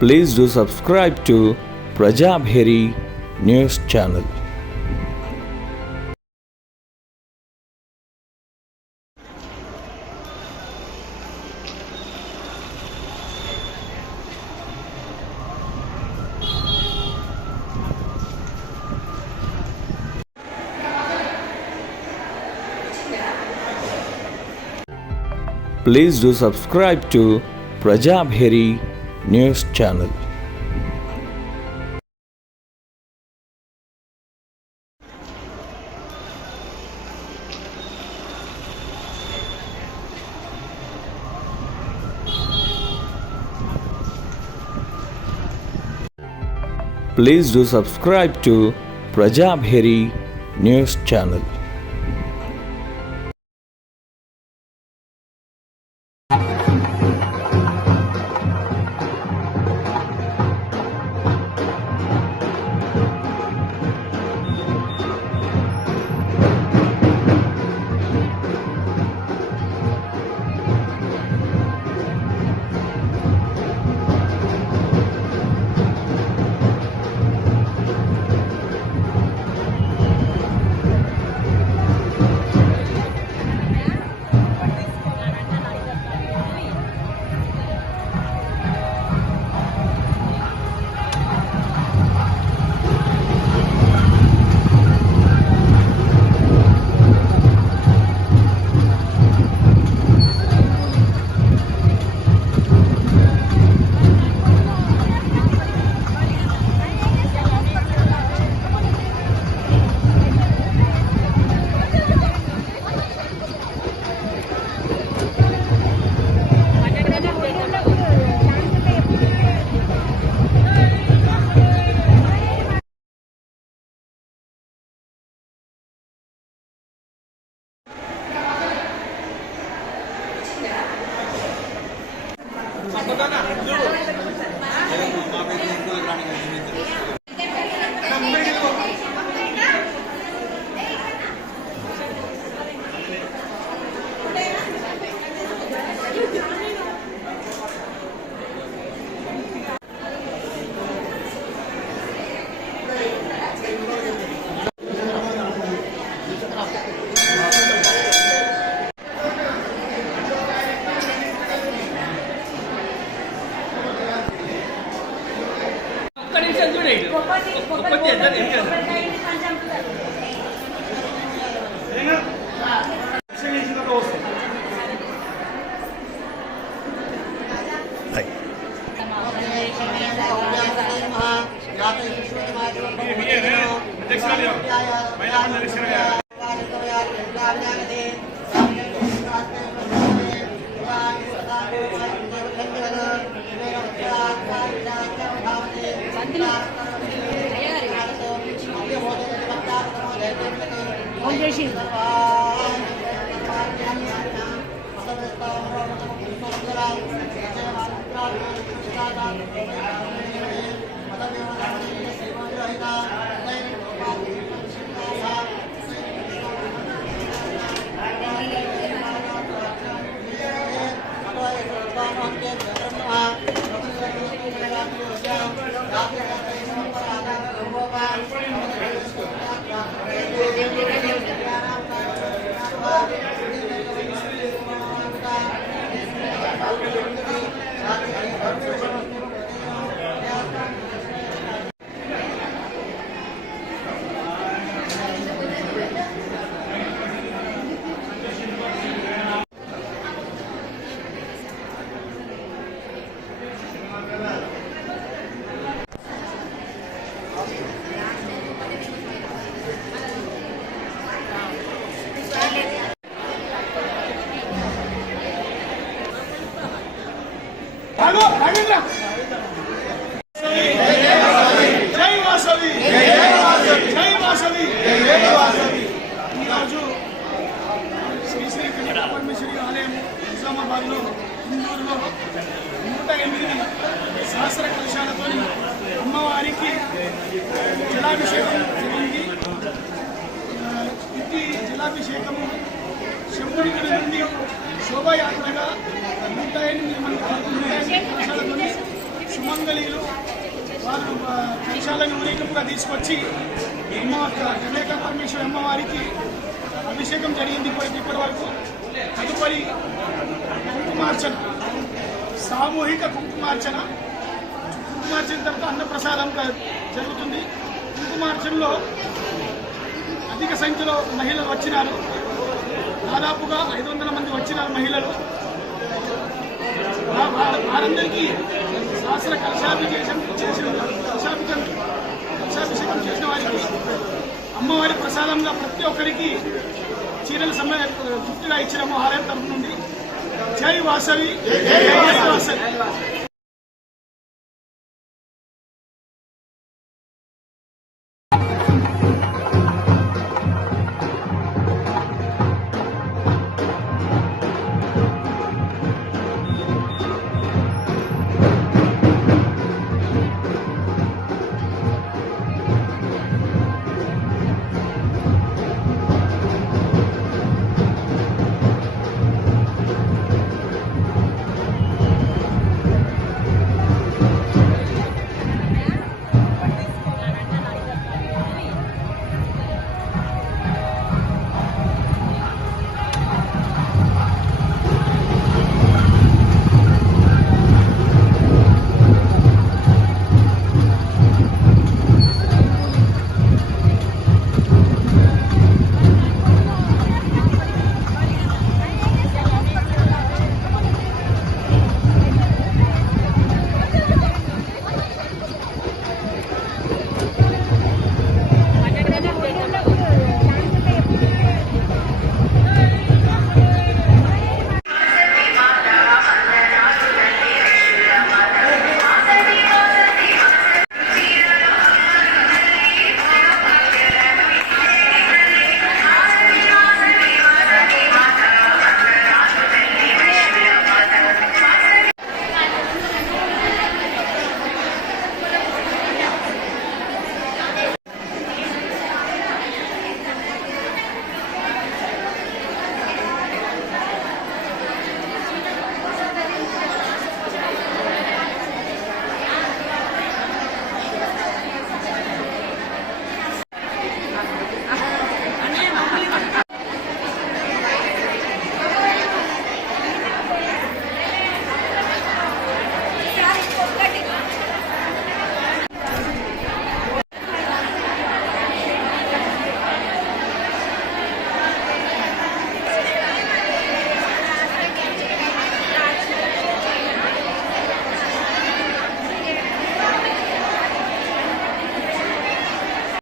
Please do subscribe to Prajabheri News Channel. Please do subscribe to Prajabheri News Channel. Please do subscribe to Prajabheri News Channel. జలాభిషేకము శంభుని నుండి శోభాయాత్రగా 108 మంది సుమంగళీలు వారు కలశాలను ఊరేగింపుగా తీసుకొచ్చి కన్యకా పరమేశ్వరి అమ్మవారికి అభిషేకం జరిగింది ఇప్పటి వరకు. తదుపరి కుంకుమార్చన, సామూహిక కుంకుమార్చన తర్వాత అన్నప్రసాదం జరుగుతుంది. కుంకుమార్చనలో అధిక సంఖ్యలో మహిళలు వచ్చినారు. దాదాపుగా 500 మంది వచ్చినారు మహిళలు. వారందరికీ శాస్త్ర కలశాభిషేకం చేసిన వారికి అమ్మవారి ప్రసాదంగా ప్రతి ఒక్కరికి చీరల గిఫ్ట్గా ఇచ్చినాము ఆలయం తరఫు నుండి. జై వాసవి, జై వాసవి.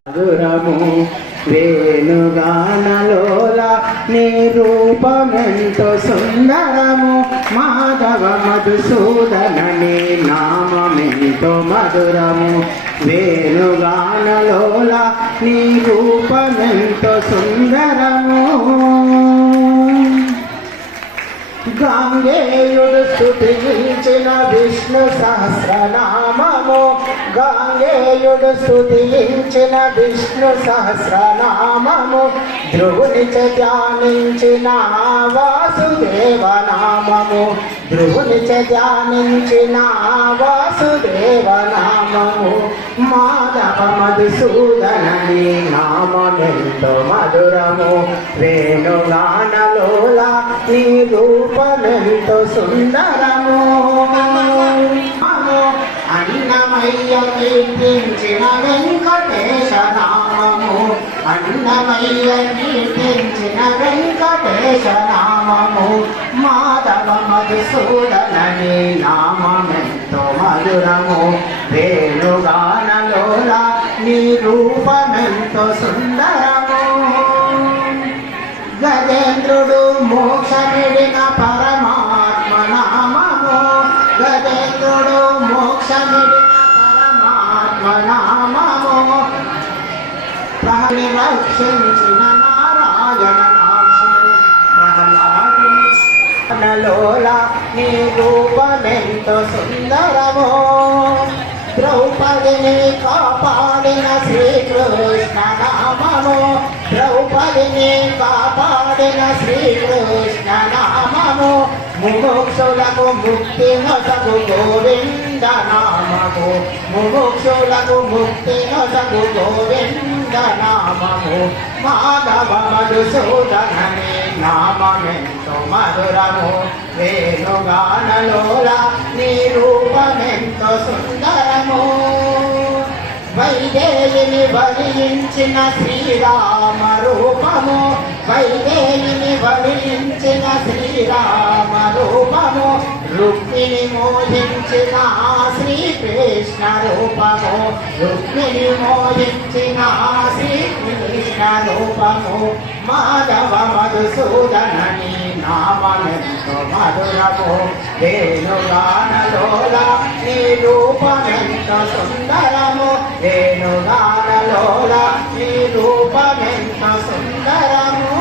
మధురము వేణుగానలోల నీ రూపమెంతో సుందరము. మాధవ మధుసూదన నీ నామమెంతో మధురము. వేణుగానలోల నీ రూపమెంతో సుందరము. గాంగేయుడు స్తుతించిన విష్ణు సహస్రనామము. గాంగేయుడు స్తుతించిన విష్ణు సహస్రనామము. ధ్రువునిచ ధ్యానించిన వాసుదేవ నామము. ధ్రువునిచ ధ్యానించిన వాసుదేవ నామము. మాధవ మధుసూదన నీ నామమెంతో మధురము. వేణుగానలోల నీ రూపమెంతో సుందరము. అన్నమయ్య కీర్తించిన వెంకటేశ నామము. అన్నమయ్య కీర్తించిన వెంకటేశ నామము. మాధవ మధుసూదన నీ నామమెంతో మధురము. వేణుగానలోల నీ రూపమెంతో సుందరము. గజేంద్రుడు మోక్షమిడిన పరమాత్మ నామము. గజేంద్రుడు మోక్షమిడిన పరమాత్మ నామము. ప్రహ్లాదుని రక్షించిన నారాయణ నామము. ప్రహ్లాదునిలోల నీ రూపమెంతో సుందరము. ద్రౌపదిని కాపాడిన శ్రీకృష్ణ నామము. ద్రౌపదిని కాపాడిన శ్రీకృష్ణ నామము. ముముక్షులకు ముక్తి నొసగు గోవింద నామము ముముక్షులకు ముక్తి నొసగు గోవింద నామము మాధవ మధుసూదనని నామమెంతో మధురము వేణుగానలోల నీ రూపమెంతో సుందరము వైదేహిని వరించిన శ్రీరామ రూపము వైదేహిని వరించిన శ్రీరామ రూపము రుక్మిణి మోహించిన శ్రీకృష్ణ రూపము రుక్మిణి మోహించిన శ్రీకృష్ణ రూపము మాధవ మధుసూదనని నామమెంతో మధురము వేణుగానలోల నీ రూపమెంతో సుందరము వేణుగానలోల నీ రూపమెంతో సుందరము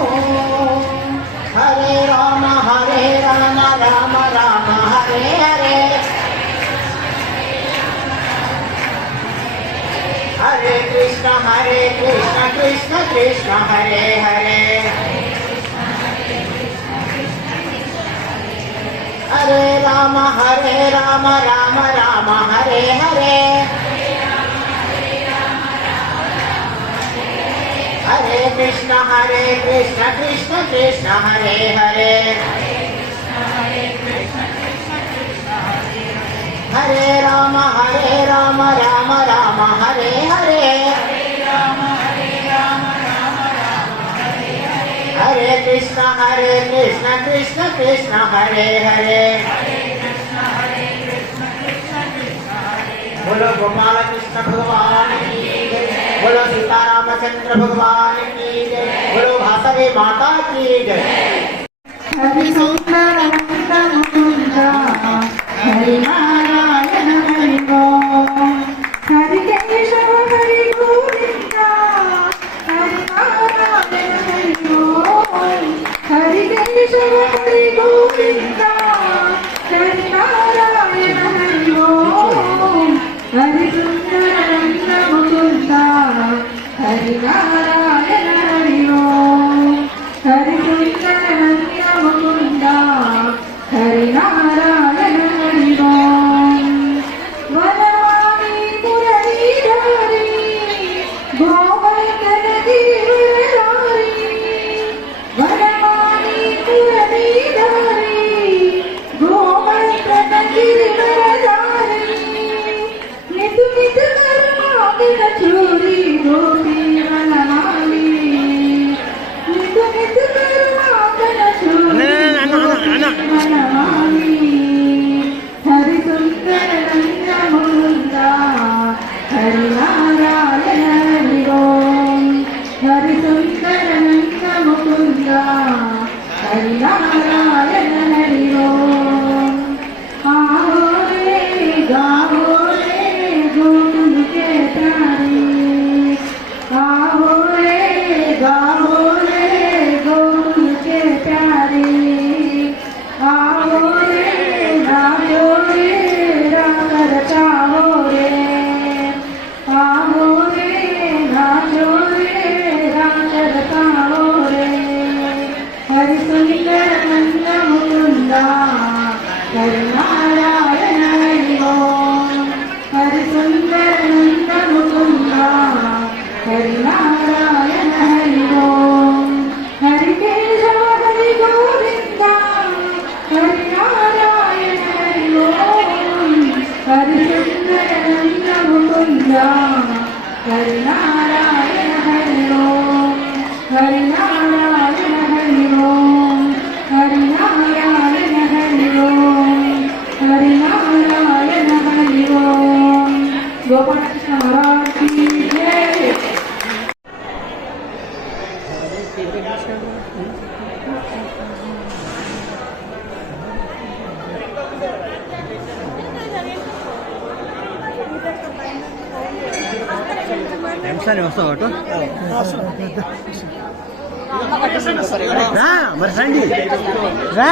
హరే రామ రామ రామ హరే హరే హరే కృష్ణ కృష్ణ కృష్ణ హరే హరే హరే రామ రామ రామ హరే హరే హరే కృష్ణ కృష్ణ కృష్ణ హరే హరే హరే రామ రామ రామ హరే హరే హరే కృష్ణ కృష్ణ కృష్ణ హరే హరే बोलो गोपाल कृष्ण भगवान की जय बोलो सीतारामचंद्र भगवान की जय बोलो भासवी माता की जय हरि सुंदर हरि नारायण हरि हरि केशव हरि गोविंद हरि नारायण हरि हरि केशव हरि गोविंद हरि नारायण हरि हरि सुंदर मुकुंद हरि नारायण हरि हरि सुंदर मुकुंद हरि नारायण हरि वनवाणी मुरलीधरी गोवर्धन गिरिधारी वनवाणी मुरलीधरी गोवर्धन गिरिधारी नित नित कर्मादिन चूरी गोपी वनमाली नित नित कर्मादिन चूरी वनमाली हरि सुंदर नंद मुकुंद हरि नारायण हरि हरि सुंदर नंद मुकुंद हरि नारायण हरि आओ रे गाओ गोकुल के प्यारे आओ रे गाओ रे गोकुल के प्यारे आओ रे गाओ रे राम रचाओ रे आओ रे गाओ रे राम रचाओ रे हरि सुंदर नंद मुकुंद हरि नारायण हरि हरि सुंदर नंद मुकुंद हरि नारायण हरि हरि केशव हरि गोविंद हरि नारायण हरि हरि सुंदर नंद मुकुंद हरि नारायण हरि हरि नारायण हरि हरि नारायण हरि हरि नारायण हरि गोपाल कृष्ण महाराज की जय ఎంసాని వస్తావు అటు రా మరి రండి రా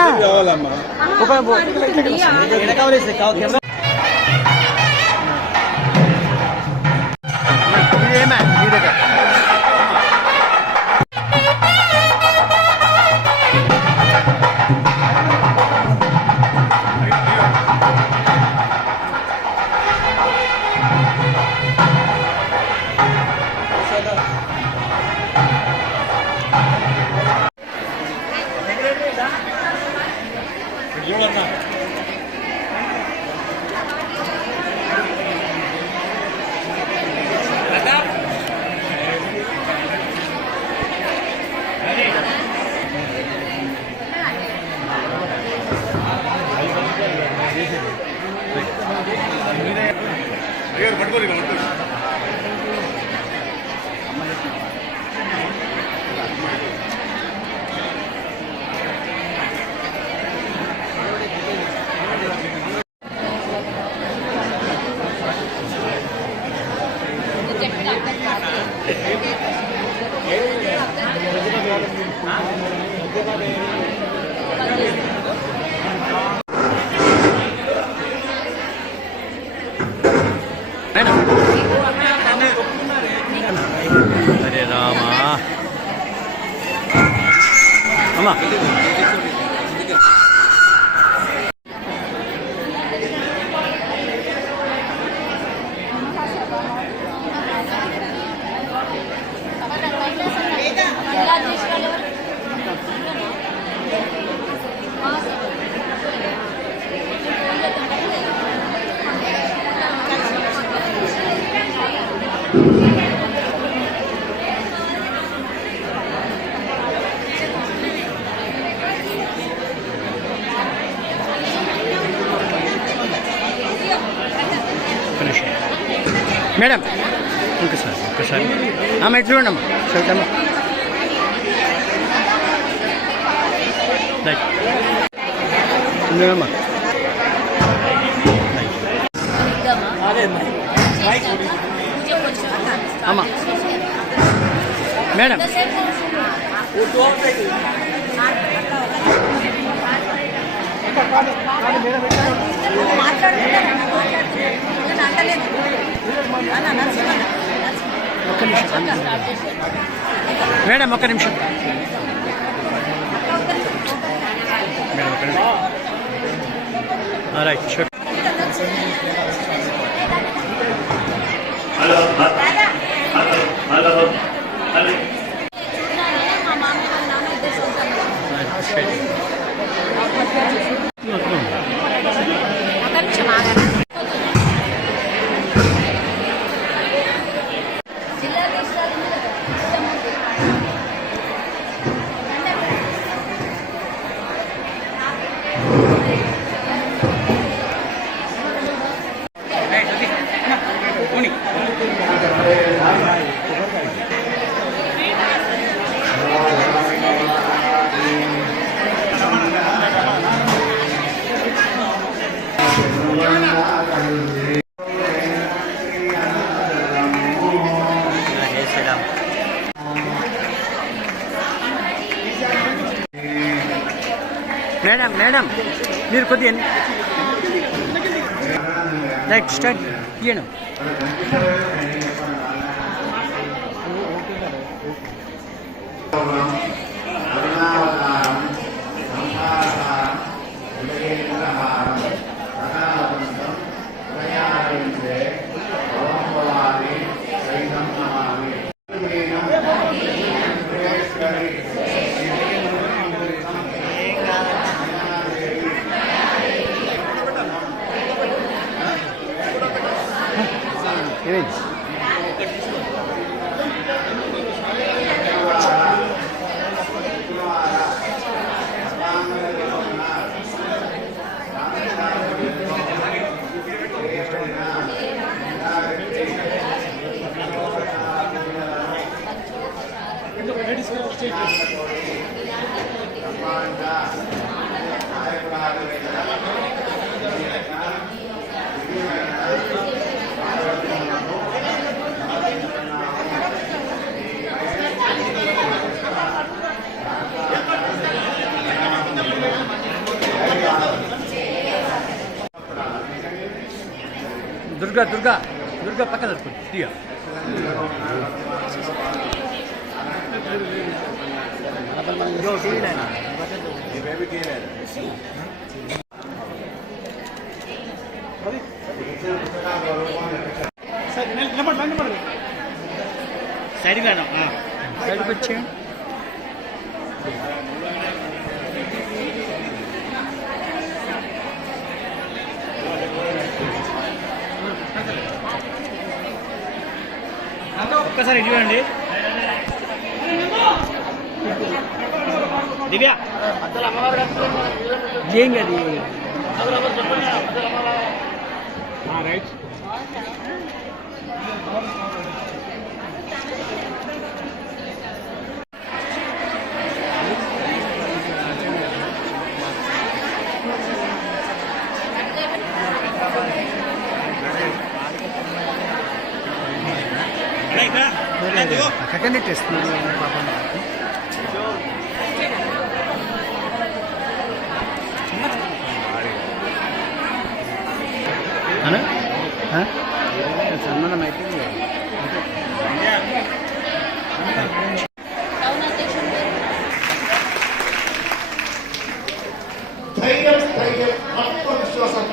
అరే రామా అమ్మా మేడం ఒక్కసారి ఆమె చూడండి చూడమ్మా చూడమ్మా అమ్మా మేడం మేడం ఒక్క నిమిషం మేడం ఒక్క నిమిషం right sure hello hello hello madam madam మీరు కొద్దిగా రైట్ స్టార్ట్ ఇయ్యండి ఏమైంది దుర్గా దుర్గా దుర్గా పక్కన తీయ సైడ్గా సైడ్కి వచ్చేయండి ఒక్కసారి ఇవ్వండి దివ్య ఏం అది రైట్. అక్కడనే టెస్ట్ పాపం. సన్మానం అయిపోయింది. ధైర్యం, స్థైర్యం, ఆత్మవిశ్వాసం,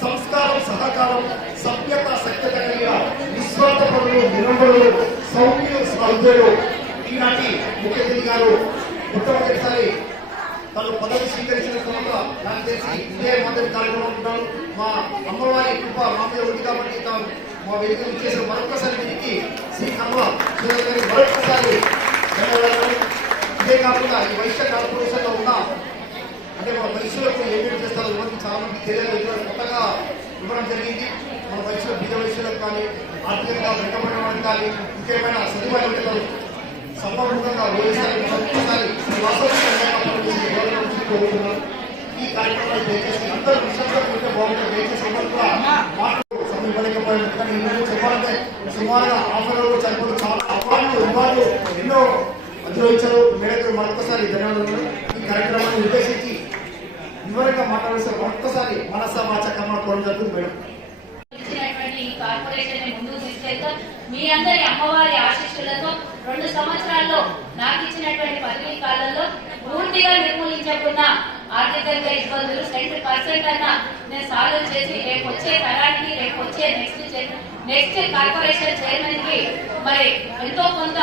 సంస్కారం, సహకారం, సభ్యత, సఖ్యత కలిగిన నిస్వార్థ పనులు, నిరంబరులు, సౌమ్యులు, సౌజ్యులు. ఈనాటి ముఖ్య అతిథి గారు మొట్టమొదటిసారి తను పదవి స్వీకరించిన తర్వాత నాకు తెలిసి ఇదే మొదటి కార్యక్రమం ఉంటాను. మా అమ్మవారి కృప మా మీద ఉంది కాబట్టి తాను మా వేదిక చేసిన మరొకసారి వీరికి శ్రీ కమ్మ గారి మరొకసారి ధన్యవాదాలు. ఇదే కాకుండా ఈ వైశ్య కార్పొరేషన్లో ఉన్న అంటే మన వైశ్యులకు ఏమేమి చేస్తారో ఇవన్నీ చాలా మంది తెలియదు. కొత్తగా ఇవ్వడం జరిగింది. మన వైశ్యుల బీద వైశ్యులకు కానీ ఆర్థికంగా వెంటబడిన వారికి కానీ ఇంకేమైనా సదుపాయాలు ఉంటారు సంపూర్ణంగా ఓడిసారి మరొకసారి కోరుతున్నాను. ఈ కార్యక్రమాలు దయచేసి అందరూ విషయంలో ఉంటే బాగుంటుంది. దయచేసి అందరూ కూడా మాటలు సమయం పడకపోయిన కానీ ఈరోజు చెప్పాలంటే సుమారుగా ఆఫర్లు చనిపోయి చాలా అవార్డులు ఎన్నో అధిరోహించారు. మేరకు మరొకసారి ధన్యవాదాలు. ఈ కార్యక్రమాన్ని ఉద్దేశించి వివరంగా మాట్లాడాల్సిన మరొకసారి మనస వాచ కర్మ కోరడం జరుగుతుంది మేడం. కార్పొరేషన్ ముందుకు తీసుకెళ్తూ మీ అందరి అమ్మవారి ఆశీస్సులతో 2 సంవత్సరాల్లో నాకు ఇచ్చినటువంటి పదవీ కాలంలో పూర్తిగా నిర్మూలించకుండా ఆర్థికంగా ఇబ్బందులు 10% అన్నా నేను సాల్వ్ చేసి రేపు వచ్చే తరానికి రేపు వచ్చే నెక్స్ట్ కార్పొరేషన్ చైర్మన్ కి మరి ఎంతో కొంత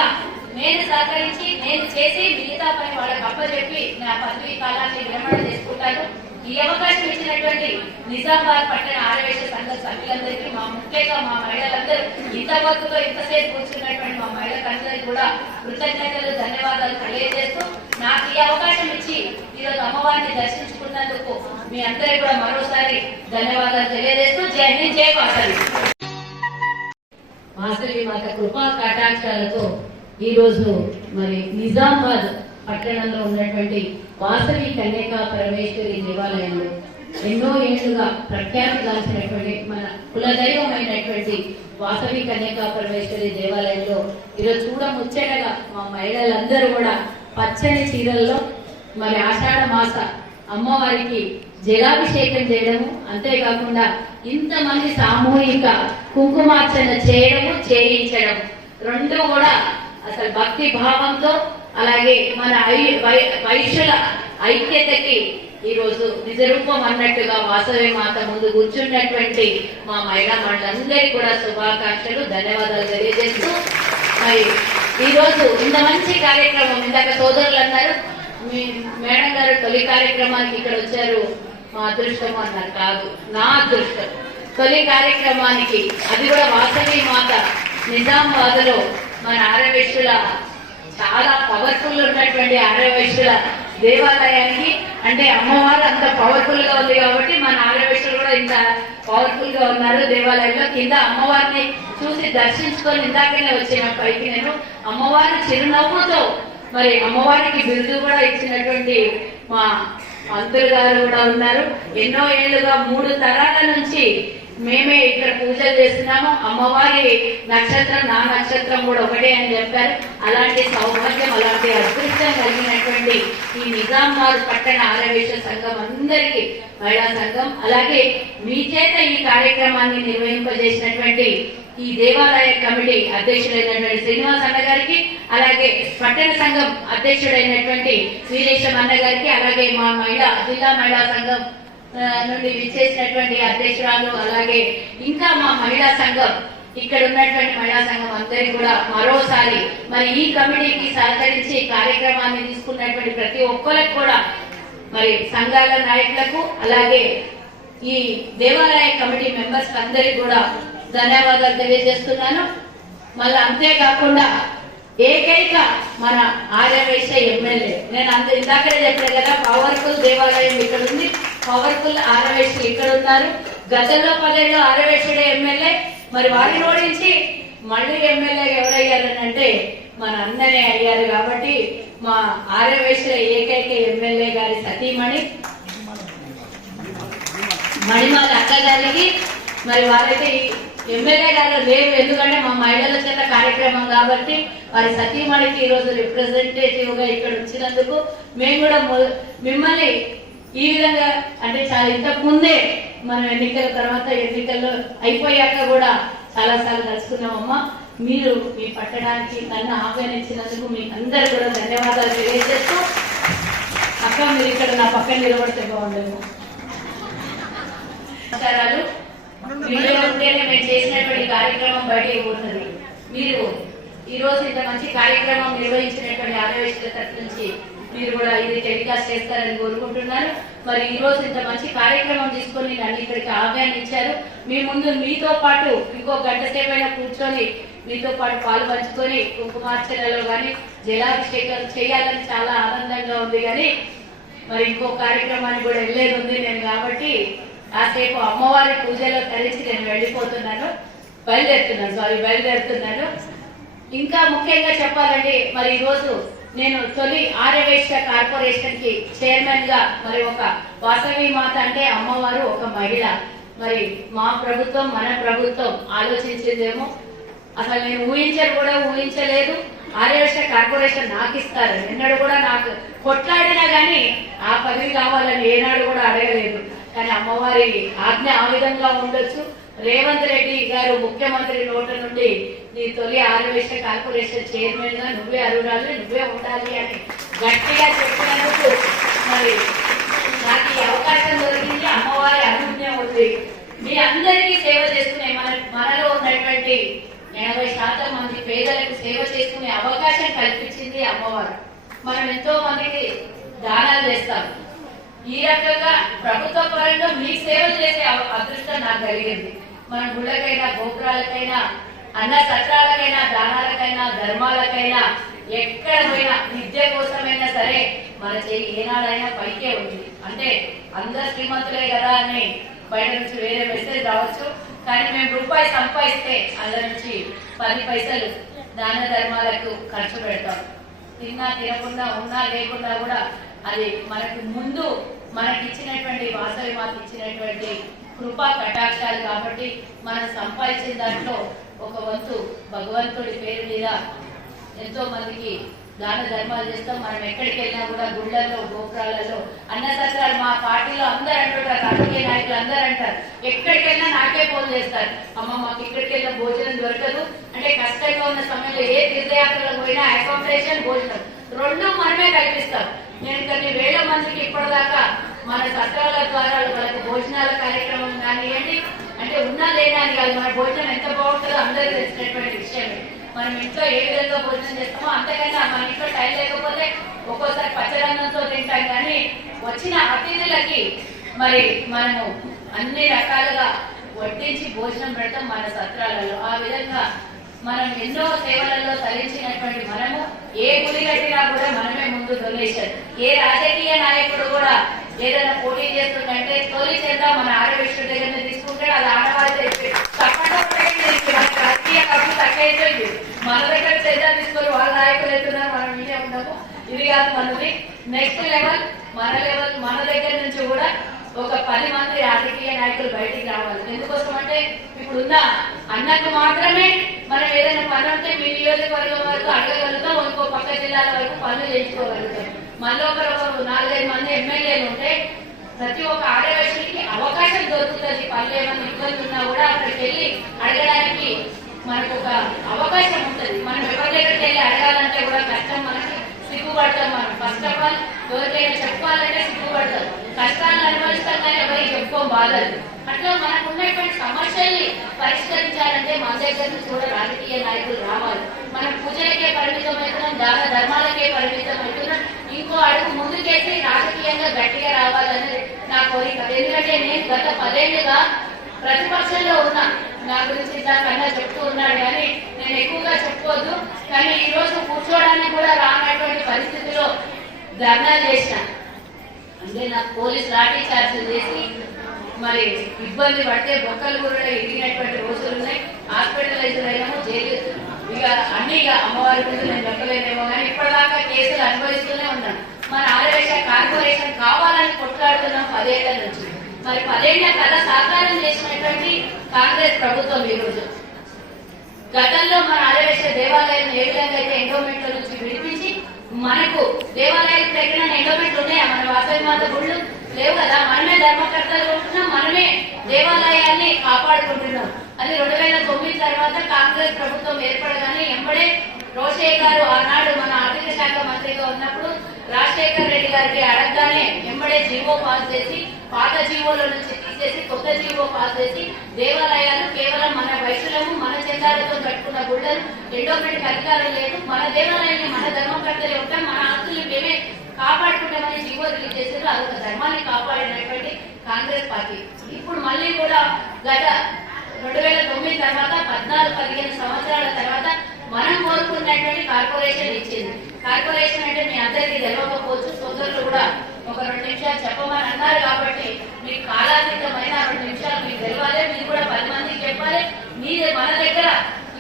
నేను సహకరించి నేను చేసి మిగతా పని వాళ్ళకి అప్పచెప్పి నా పదవీ కాలాన్ని విరమణ చేసుకుంటాను. ఈ అవకాశం ఇచ్చినటువంటి నిజామాబాద్ పట్టణ ఆర్యవేశ సంఘ సభ్యులందరికీ ముఖ్యంగా మా మహిళలందరూ ఇంతవరకుతో ఇంతసేపు కూర్చున్నటువంటి మా మహిళలందరికీ కూడా కృతజ్ఞతలు ధన్యవాదాలు తెలియజేస్తూ నాకు ఈ అవకాశం ఇచ్చి ఈరోజు అమ్మవారిని దర్శించుకున్నందుకు మీ అందరికీ కూడా మరోసారి ధన్యవాదాలు తెలియజేస్తూ జై హింద్, జై వాసవి. వాసవి మాత కృపా కటాక్షాలతో ఈ రోజు మరి నిజామాబాద్ పట్టణంలో ఉన్నటువంటి వాసవి కన్యకా పరమేశ్వరి దేవాలయంలో ఎన్నో ఏళ్లుగా ప్రఖ్యాతిగాంచినటువంటి మన కులదైవమైనటువంటి వాసవి కన్యకా పరమేశ్వరి దేవాలయంలో ఈరోజు చూడముచ్చటగా మా మహిళలందరూ కూడా పచ్చని చీరల్లో మరి ఆషాఢ మాస అమ్మవారికి జలాభిషేకం చేయడము, అంతేకాకుండా ఇంతమంది సామూహిక కుంకుమార్చన చేయడము చేయించడం రెండు కూడా అసలు భక్తి భావంతో అలాగే మన వైశ్యుల ఐక్యతకి ఈ రోజు నిజరూపం అన్నట్టుగా వాసవి మాత ముందు కూర్చున్నటువంటి మా మహిళా మండలందరికీ కూడా శుభాకాంక్షలు ధన్యవాదాలు తెలియజేస్తూ మరి ఈ రోజు ఇంత మంచి కార్యక్రమం ఇందాక సోదరులు అన్నారు మీ మేడం గారు తొలి కార్యక్రమానికి ఇక్కడ వచ్చారు మా అదృష్టం అన్నారు. కాదు, నా అదృష్టం. తొలి కార్యక్రమానికి అది కూడా వాసవి మాత నిజామాబాద్ లో మన ఆర్యవైశ్యుల చాలా పవర్ఫుల్ ఉన్నటువంటి ఆర్యవైశ్యుల దేవాలయానికి అంటే అమ్మవారు అంత పవర్ఫుల్ గా ఉంది కాబట్టి మన ఆర్యవైశ్యులు కూడా ఇంత పవర్ఫుల్ గా ఉన్నారు. దేవాలయంలో కింద అమ్మవారిని చూసి దర్శించుకొని ఇందాకనే వచ్చిన పైకి నేను అమ్మవారి చిరునవ్వుతో మరి అమ్మవారికి బిరుదు కూడా ఇచ్చినటువంటి మా మంత్రులు గారు కూడా ఉన్నారు. ఎన్నో ఏళ్లుగా 3 తరాల నుంచి మేమే ఇక్కడ పూజలు చేస్తున్నాము. అమ్మవారి నక్షత్రం నా నక్షత్రం కూడా ఒకటే అని చెప్పారు. అలాంటి సౌభాగ్యం అలాంటి అదృష్టం కలిగినటువంటి ఈ నిజామాబాద్ పట్టణ ఆర్యవేశ సంఘం అందరికీ మహిళా సంఘం అలాగే మీ చేత ఈ కార్యక్రమాన్ని నిర్వహింపజేసినటువంటి ఈ దేవాలయ కమిటీ అధ్యక్షుడైనటువంటి శ్రీనివాస్ అన్న గారికి అలాగే పట్టణ సంఘం అధ్యక్షుడైనటువంటి శ్రీలేశం అన్న గారికి అలాగే మా జిల్లా మహిళా సంఘం నుండి విచ్చేసినటువంటి అధ్యక్షురాలు అలాగే ఇంకా మా మహిళా సంఘం ఇక్కడ ఉన్నటువంటి మహిళా సంఘం అందరికీ కూడా మరోసారి మరి ఈ కమిటీకి సహకరించి కార్యక్రమాన్ని తీసుకున్నటువంటి ప్రతి ఒక్కరికి కూడా మరి సంఘాల నాయకులకు అలాగే ఈ దేవాలయ కమిటీ మెంబర్స్ అందరికీ కూడా ధన్యవాదాలు తెలియజేస్తున్నాను. మళ్ళీ అంతేకాకుండా ఏకైక మన ఆర్యవైశ్య ఎమ్మెల్యే నేను ఇందాకనే చెప్పాను కదా, పవర్ఫుల్ దేవాలయం ఇక్కడ ఉంది, పవర్ఫుల్ ఆర్యవైశ్యులు ఇక్కడ ఉన్నారు. గతంలో 10 ఏళ్ళు ఆర్యవేశ్వరుడే ఎమ్మెల్యే, మరి వారిని ఓడించి మళ్ళీ ఎమ్మెల్యే ఎవరయ్యారని అంటే మన అన్ననే అయ్యారు. కాబట్టి మా ఆర్యవేశ్వర ఏకైక ఎమ్మెల్యే గారి సతీమణి మణిమాల అక్క గారికి, మరి వారైతే ఎమ్మెల్యే గారు లేరు, ఎందుకంటే మా మహిళల చేత కార్యక్రమం కాబట్టి వారి సతీమణికి ఈరోజు రిప్రజెంటేటివ్ గా ఇక్కడ వచ్చినందుకు మేము కూడా మిమ్మల్ని ఈ విధంగా అంటే చాలా ఇంతకు ముందే మనం ఎన్నికల తర్వాత ఎన్నికల్లో అయిపోయాక కూడా చాలా సార్లు కలుసుకున్నామమ్మా. మీరు మీ పట్టడానికి నన్ను ఆహ్వానించినందుకు మీకు అందరు కూడా ధన్యవాదాలు తెలియజేస్తూ, అక్క మీరు ఇక్కడ నా పక్కన నిలబడితే బాగుండేమో. నమస్కారాలు. మీలో ఉంటేనే మేము చేసినటువంటి కార్యక్రమం బయటకు పోతుంది. మీరు ఈ రోజు ఇంత మంచి కార్యక్రమం నిర్వహించినటువంటి ఆర్యవేశ్వరుల తరఫు నుంచి మీరు కూడా ఇది టెలికాస్ట్ చేస్తారని కోరుకుంటున్నాను. మరి ఈ రోజు ఇంత మంచి కార్యక్రమం తీసుకొని నన్ను ఇక్కడికి ఆహ్వానించారు. మీ ముందు మీతో పాటు ఇంకో గంట సేపైనా కూర్చొని మీతో పాటు పాలు పంచుకొని కుంకుమార్చనలో కానీ జలాభిషేకం చేయాలని చాలా ఆనందంగా ఉంది. కానీ మరి ఇంకో కార్యక్రమానికి కూడా వెళ్ళేది ఉంది నేను, కాబట్టి కాసేపు అమ్మవారి పూజలో కలిసి నేను బయలుదేరుతున్నాను. ఇంకా ముఖ్యంగా చెప్పాలంటే మరి ఈ రోజు నేను తొలి ఆర్యవేశ్య కార్పొరేషన్ కి చైర్మన్ గా, మరి ఒక వాసవి మాత అంటే అమ్మవారు ఒక మహిళ, మరి మా ప్రభుత్వం మన ప్రభుత్వం ఆలోచించిందేమో అసలు నేను ఊహించలేదు. ఆర్యవేశ్య కార్పొరేషన్ నాకు ఇస్తారు ఎన్నడూ కూడా, నాకు కొట్లాడినా గానీ ఆ పదవి కావాలని ఏనాడు కూడా అడగలేదు. కానీ అమ్మవారి ఆజ్ఞ ఆ విధంగా ఉండొచ్చు. రేవంత్ రెడ్డి గారు ముఖ్యమంత్రి నోట నుండి నీ తొలి ఆర్యవేశ్య కార్పొరేషన్ చైర్మన్ గా నువ్వే అర్హురాలు, నువ్వే ఉండాలి అని గట్టిగా చెప్పినందుకు మరి నాకు ఈ అవకాశం దొరికింది. అమ్మవారి అనుజ్ఞ ఉంది. మీ అందరికీ సేవ చేసుకునే మనలో ఉన్నటువంటి 80% మంది పేదలకు సేవ చేసుకునే అవకాశం కల్పించింది అమ్మవారు. మనం ఎంతో మందికి దానాలు చేస్తాం. ఈ రకంగా ప్రభుత్వ పరంగా మీకు సేవలు చేసే అదృష్టం నాకు కలిగింది. మన గుళ్ళకైనా గోపురాలకైనా అన్న సత్రాలకైనా దానాలకైనా ధర్మాలకైనా ఎక్కడ పోయినా విద్య కోసమైనా సరే మన చెయ్యి ఏనాడైనా పైకే ఉంది. అంటే అందరు శ్రీమంతులే కదా అని బయట నుంచి వేరే మెసేజ్ రావచ్చు, కానీ మేము రూపాయి సంపాదిస్తే అందులో నుంచి 10 పైసలు దాన ధర్మాలకు ఖర్చు పెడతాం. తిన్నా తినకుండా ఉన్నా లేకుండా కూడా అది మనకు ముందు మనకిచ్చినటువంటి వాసవి మాత ఇచ్చినటువంటి కృపా కటాక్షాలు. కాబట్టి మనం సంపాదించిన దాంట్లో ఒక వంతు భగవంతుడి పేరు మీద ఎంతో మందికి దాన ధర్మాలు చేస్తాం. మనం ఎక్కడికి వెళ్ళినా కూడా గుళ్ళల్లో గోపురాలలో అన్న సత్రాలు మా పార్టీలో అందరు అంటుంటారు, రాజకీయ నాయకులు అందరు అంటారు, ఎక్కడికి వెళ్ళినా నాకే ఫోన్ చేస్తారు, అమ్మ మాకు ఇక్కడికి వెళ్ళిన భోజనం దొరకదు అంటే. కష్టంగా ఉన్న సమయంలో ఏ తీర్థయాత్రలకు పోయినా అకామిడేషన్ భోజనం రెండు మనమే కల్పిస్తాం. నేను కొన్ని వేల మందికి ఇప్పటిదాకా మన సత్రాల ద్వారా వాళ్ళకి భోజనాల కార్యక్రమం కానివ్వండి, అంటే ఉన్నా లేనా అని కాదు, మన భోజనం ఎంత బాగుంటుందో అందరికీ తెలిసినటువంటి విషయమే. మనం ఇంట్లో ఏ విధంగా భోజనం చేస్తామో అంతకన్నా మన ఇంట్లో టైం లేకపోతే ఒక్కోసారి పచ్చడన్నంతో తింటాం, కానీ వచ్చిన అతిథులకి మరి మనము అన్ని రకాలుగా వడ్డించి భోజనం పెడతాం మన సత్రాలలో. ఆ విధంగా మనం ఎన్నో సేవలలో తరించినటువంటి మనము ఏ గుడి కట్టినా కూడా మనమే ముందు డొనేషన్. ఏ రాజకీయ నాయకుడు కూడా ఏదైనా పోటీ చేస్తుందంటే తొలి చేద్దాం మన ఆర్యవేశ్వరుడి దగ్గర తీసుకుంటే అది ఆడవాళ్ళు రాజకీయ ఖర్చు తక్కువైపోయింది. మన దగ్గర చేద్దాం తీసుకొని వాళ్ళ నాయకులు అవుతున్నారు, మనం మీరే ఉండము. ఇది కాదు మనది నెక్స్ట్ లెవెల్. మన దగ్గర నుంచి కూడా ఒక 10 మంది రాజకీయ నాయకులు బయటికి రావాలి. ఎందుకోసం అంటే ఇప్పుడున్న అన్నకు మాత్రమే మనం ఏదైనా పని ఉంటే మీ నియోజకవర్గం వరకు అడగగలుగుతాం, ఇంకో పక్క జిల్లాల వరకు పనులు చేయించుకోగలుగుతాం. మనలో ఒకరు 4-5 మంది ఎమ్మెల్యేలు ఉంటే ప్రతి ఒక్క ఆడవేశ్వరికి అవకాశం దొరుకుతుంది. పనులు ఏమైనా ఇబ్బంది ఉన్నా కూడా అక్కడికి వెళ్ళి అడగడానికి మనకు ఒక అవకాశం ఉంటుంది. మనం ఎవరి దగ్గరికి వెళ్ళి అడగాలంటే కూడా కష్టం, మనకి సిగ్గుపడతాం. మనం ఫస్ట్ ఆఫ్ ఆల్ ఎవరికైనా చెప్పుకోవాలంటే సిగ్గుపడతాం, కష్టాలను అనుభవిస్తాం కానీ ఎవరికి చెప్పుకోం బాధలు. అట్లా మనకు ఉన్నటువంటి సమస్యల్ని పరిష్కరించాలంటే మన దగ్గర నుంచి కూడా రాజకీయ నాయకులు రావాలి. మనం పూజలకే పరిమితం అవుతున్నాం, దాన ధర్మాలకే పరిమితం అవుతున్నాం. ఇంకో అడుగు ముందుకేసి రాజకీయంగా గట్టిగా రావాలనేది నా కోరిక. ఎందుకంటే నేను గత 10 ఏళ్లుగా ప్రతిపక్షంలో ఉన్నా. నా గురించి కన్నా చెప్తూ ఉన్నాడు కానీ నేను ఎక్కువగా చెప్పుకోవద్దు. కానీ ఈ రోజు కూర్చోడానికి కూడా రానటువంటి పరిస్థితిలో ధర్నా చేసిన, అంటే నాకు పోలీసు లాఠీ చార్జ్ చేసి మరి ఇబ్బంది పడితే బొక్కలు కూడా ఎదిగినటువంటి రోజులు ఉన్నాయి. హాస్పిటలైజర్ అయినాము, జైలు ఇక అన్ని ఇక అమ్మవారి గురించి నేను చెప్పలేనేమో కానీ ఇప్పటిదాకా కేసులు అనుభవిస్తూనే ఉన్నాం. మన ఆర్యవేశ కార్పొరేషన్ కావాలని కొట్లాడుతున్నాం 10 ఏళ్ల నుంచి. మరి 10 ఏళ్ల కథ సాకారం చేసినటువంటి కాంగ్రెస్ ప్రభుత్వం ఈ రోజు. గతంలో మన ఆర్యవేశ దేవాలయం ఏ విధంగా అయితే ఎండోమెంట్ల నుంచి విడిపించి మనకు దేవాలయాలకు తగిన ఎండోమెంట్లు ఉన్నాయా? మన వాసవి మాత గుళ్ళు లేవు కదా. మనమే ధర్మకర్తలు ఉంటున్నాం, మనమే దేవాలయాన్ని కాపాడుకుంటున్నాం. అది 2009 తర్వాత కాంగ్రెస్ ప్రభుత్వం ఏర్పడగానే ఎంబడే రోషయ్య గారు ఆనాడు మన ఆర్థిక శాఖ మంత్రిగా ఉన్నప్పుడు రాజశేఖర్ రెడ్డి గారికి అడగగానే ఎంబడే జీవో పాస్ చేసి పాత జీవోల నుంచి తీసేసి కొత్త జీవో పాస్ చేసి దేవాలయాలు కేవలం మన వైశ్యులము మన చందాలతో కట్టుకున్న గుళ్ళను ఎండోమెంట్కి అధికారం లేదు, మన దేవాలయాన్ని మన ధర్మకర్తలే ఉంటాం, మన ఆస్తుల్ని మేమే కాపాడుకుంటామని జీవో రిలీజ్ చేశారు. అదొక ధర్మాన్ని కాపాడినటువంటి కాంగ్రెస్ పార్టీ. ఇప్పుడు మళ్ళీ కూడా గత 2009 తర్వాత 14-15 సంవత్సరాల తర్వాత మనం కోరుకున్నటువంటి కార్పొరేషన్ ఇచ్చింది. కార్పొరేషన్ అంటే మీ అందరికీ తెలియకపోవచ్చు, సోదరులు కూడా ఒక 2 నిమిషాలు చెప్పమని అన్నారు కాబట్టి మీకు కాలాతీతమైన 2 నిమిషాలు మీకు తెలియాలి, మీరు కూడా 10 మందికి చెప్పాలి. మీదే మన దగ్గర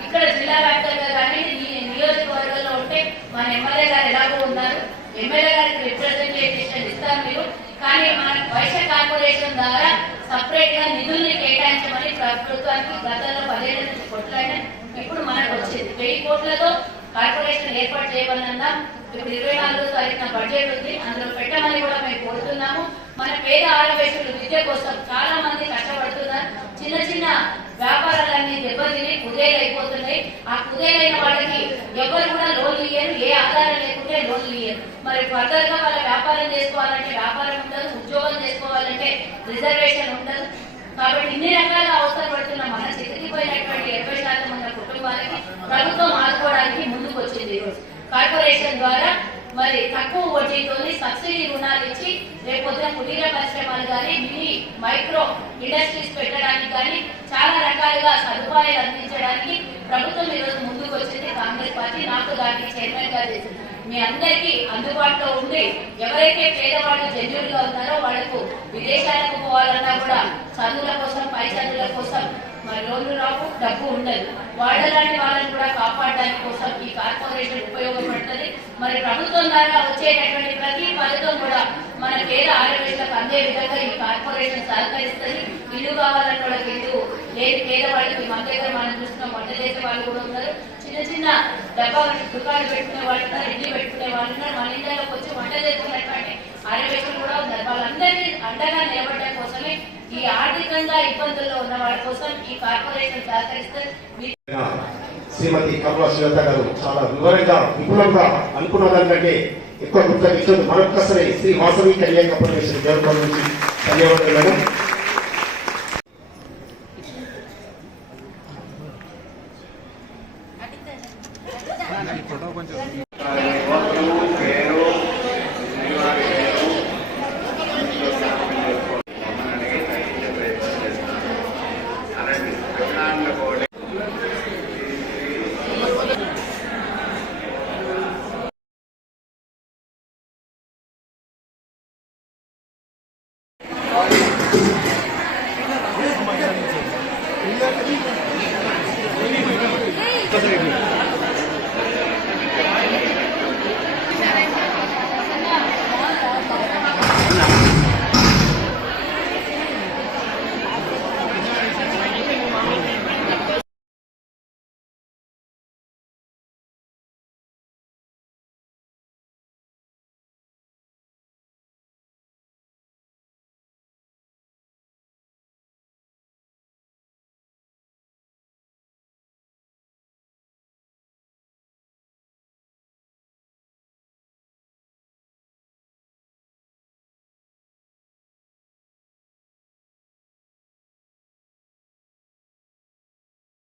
ఇక్కడ జిల్లా వ్యాప్తంగా కానీ నియోజకవర్గంలో ఉంటే మన ఎమ్మెల్యే గారు ఎలాగో ఉన్నారు, ఎమ్మెల్యే గారికి రిప్రజెంటేషన్ ఇస్తారు మీరు. కానీ మన వైశ్య కార్పొరేషన్ ద్వారా సపరేట్ గా నిధుల్ని కేటాయించమని ప్రభుత్వానికి గతంలో 10 ఏళ్ల నుంచి కొట్లాడినా ఇప్పుడు మనకు వచ్చింది. 1000 కోట్లతో కార్పొరేషన్ ఏర్పాటు చేయమన్నా ఇప్పుడు 24వ తారీఖున బడ్జెట్ ఉంది, అందులో పెట్టమని కూడా మేము కోరుతున్నాము. మన పేద ఆడవేశులు విద్య కోసం చాలా మంది కష్టపడుతున్నారు. చిన్న చిన్న వ్యాపారాలన్నీ దెబ్బతిని కుదేలైపోతున్నాయి. ఆ కుదేలైన వాళ్ళకి ఎవరు కూడా లోన్లు ఇయ్యరు, ఏ ఆధారం లేకుంటే లోన్లు ఇయ్యరు. మరి ఫర్దర్ గా వాళ్ళ వ్యాపారం చేసుకోవాలంటే వ్యాపారం ఉండదు, ఉద్యోగం చేసుకోవాలంటే రిజర్వేషన్ ఉండదు. కాబట్టి ఇన్ని రకాల అవసరం పడుతున్న మన చితికిపోయినటువంటి 20% ఉన్న కుటుంబాలకి ప్రభుత్వం ఆదుకోవడానికి ముందుకు వచ్చింది. ఈరోజు కార్పొరేషన్ ద్వారా మరి తక్కువ వడ్డీతోని సబ్సిడీ రుణాలు ఇచ్చి రేపొద్దున కుటీర పరిశ్రమలు కానీ మినీ మైక్రో ఇండస్ట్రీస్ పెట్టడానికి కానీ చాలా రకాలుగా సదుపాయాలు అందించడానికి ప్రభుత్వం ఈరోజు ముందుకు వచ్చింది కాంగ్రెస్ పార్టీ. నాకు దానికి చైర్మన్ గా చేసింది. మీ అందరికీ అందుబాటులో ఉండి ఎవరైతే పేదవాళ్ళు జన్యులుగా ఉన్నారో వాళ్లకు విదేశాలకు పోవాలన్నా కూడా చదువుల కోసం పై చదువుల కోసం మరి లోన్లు రావు, డబ్బు ఉండదు. వాళ్ళలాంటి వాళ్ళని కూడా కాపాడడానికి కోసం ఈ కార్పొరేషన్ ఉపయోగపడుతుంది. మరి ప్రభుత్వం ద్వారా వచ్చేటటువంటి ప్రతి పథకం కూడా మన పేద ఆరోగ్యాలకు అందే విధంగా ఈ కార్పొరేషన్ సహకరిస్తుంది. ఇల్లు కావాలని వాళ్ళకి ఇల్లు లేదు, పేదవాళ్ళకి మన దగ్గర మనం చూస్తున్నాం వంట చేసే వాళ్ళు కూడా ఉన్నారు, చిన్న చిన్న డబ్బా దుకాణాలు పెట్టుకునే వాళ్ళు ఉన్నారు, ఇల్లు పెట్టుకునే వాళ్ళు ఉన్నారు, మన ఇంట్లోకి వచ్చి వంట చేసుకున్నటువంటి ఆరోగ్యం కూడా ఉన్నారు. వాళ్ళందరినీ అండగా నిలబడడం కోసమే ఈ ఆర్థికంగా ఇబ్బందుల్లో ఉన్న వాళ్ళ కోసం ఈ కార్పొరేషన్ సహకరిస్తుంది. శ్రీమతి కమలా శ్వేత గారు చాలా వివరంగా విపులంగా అనుకున్న దానికంటే ఎక్కువ గుర్తించారు. మరొక్కసారి శ్రీ వాసవి కళ్యాణ కార్పొరేషన్ దేవతల నుంచి ధన్యవాదాలు. Gracias.